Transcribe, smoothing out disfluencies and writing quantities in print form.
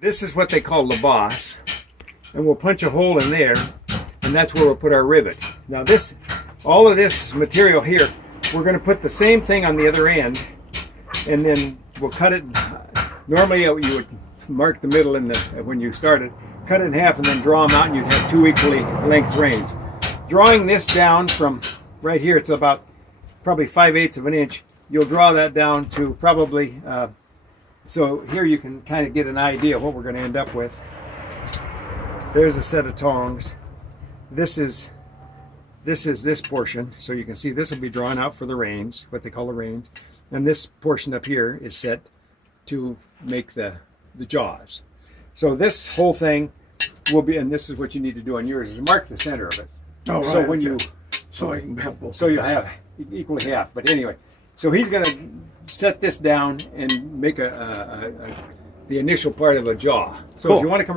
This is what they call the boss, and we'll punch a hole in there, and that's where we'll put our rivet. Now this, all of this material here, we're going to put the same thing on the other end, and then we'll cut it. Normally you would mark the middle when you started, cut it in half and then draw them out, and you'd have two equally length reins. Drawing this down from right here, it's about probably 5/8 of an inch. You'll draw that down to probably, so here you can kind of get an idea of what we're going to end up with. There's a set of tongs. This is this portion, so you can see this will be drawn out for the reins, what they call the reins, and this portion up here is set to make the jaws. So this whole thing will be, and this is what you need to do on yours, is mark the center of it. Oh, right. So when you, so I can have both. so you have equally half. But anyway, so he's going to set this down and make the initial part of a jaw. So if you want to come